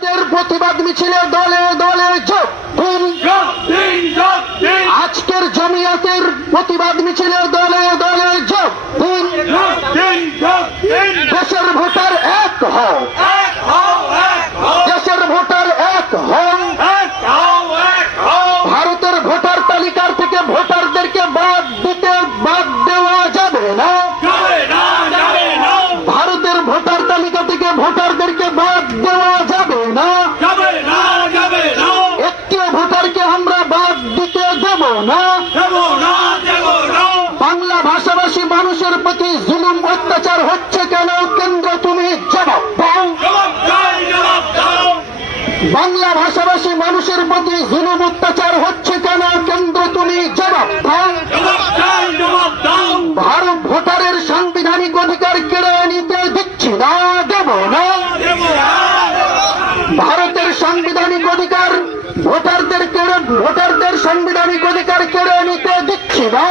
প্রতিবাদ মিছিলে দলে দলে যোগ দিন। আজকের জমিয়তের প্রতিবাদ মিছিলে দলে দলে যোগ দিন। দেশের ভোটার এক হও, দেশের ভোটার এক হও। ভারতের ভোটার তালিকার থেকে ভোটারদেরকে বাদ দেওয়া যাবে না। ভারতের ভোটার তালিকা থেকে ভোটারদেরকে বাদ দেওয়া যাবে না। একটিও ভোটারকে আমরা বাদ দিতে দেব না। বাংলা ভাষাভাষী মানুষের প্রতি জুলুম অত্যাচার হচ্ছে কেন? কেন্দ্র তুমি জবাব দাও। বাংলা ভাষাভাষী মানুষের প্রতি জুলুম অত্যাচার হচ্ছে কেন? কেন্দ্র তুমি জবাব দাও। ভারত ভোটারের সাংবিধানিক অধিকার কেড়ে নিতে দিচ্ছি না, দেব না। ভারতের সাংবিধানিক অধিকার ভোটারদের সাংবিধানিক অধিকার কেড়ে নিতে দিচ্ছি না।